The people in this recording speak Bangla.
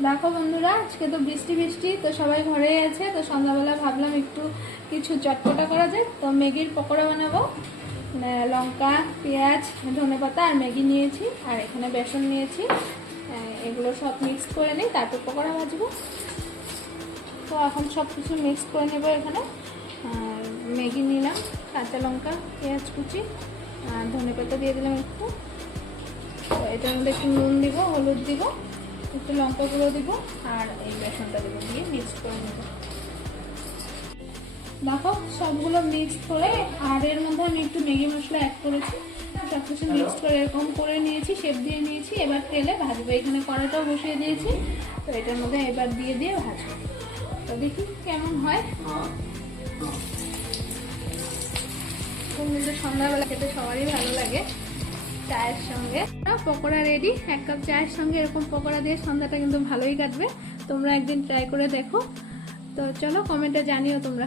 দেখো বন্ধুরা, আজকে তো বৃষ্টি বৃষ্টি, তো সবাই ঘরেই আছে। তো সন্ধ্যাবেলা ভাবলাম একটু কিছু চটপটা করা যায়, তো ম্যাগির পকোড়া বানাবো। লঙ্কা, পেঁয়াজ, ধনেপাতা আর ম্যাগি নিয়েছি, আর এখানে বেসন নিয়েছি। এগুলো সব মিক্স করে নিই, তারপর পকোড়া ভাজবো। তো এখন সব কিছু মিক্স করে নেবো। এখানে ম্যাগি নিলাম, কাঁচা লঙ্কা, পেঁয়াজ কুচি আর ধনেপাতা দিয়ে দিলাম একটু। তো এটার মধ্যে একটু নুন দিব, হলুদ দিব, একটু লঙ্কা গুঁড়ো দিব, আর এই বেসনটা দেবো, দিয়ে মিক্স করে নেব। দেখো সবগুলো মিক্স করে, আর এর মধ্যে আমি একটু ম্যাগি মশলা অ্যাড করেছি। সব কিছু মিক্স করে এরকম করে নিয়েছি, শেপ দিয়ে নিয়েছি। এবার তেলে ভাজবো। এখানে কড়াইটাও বসিয়ে দিয়েছি, তো এটার মধ্যে এবার দিয়ে দিয়ে ভাজবো। তো দেখি কেমন হয়। কিন্তু সন্ধ্যাবেলা খেতে সবারই ভালো লাগে চায়ের সঙ্গে। পকোড়া রেডি। 1 কাপ চায়ের সঙ্গে এরকম পকোড়া দিয়ে সন্ধ্যাটা কিন্তু ভালোই কাটবে। তোমরা একদিন ট্রাই করে দেখো। তো চলো, কমেন্টে জানিও তোমরা।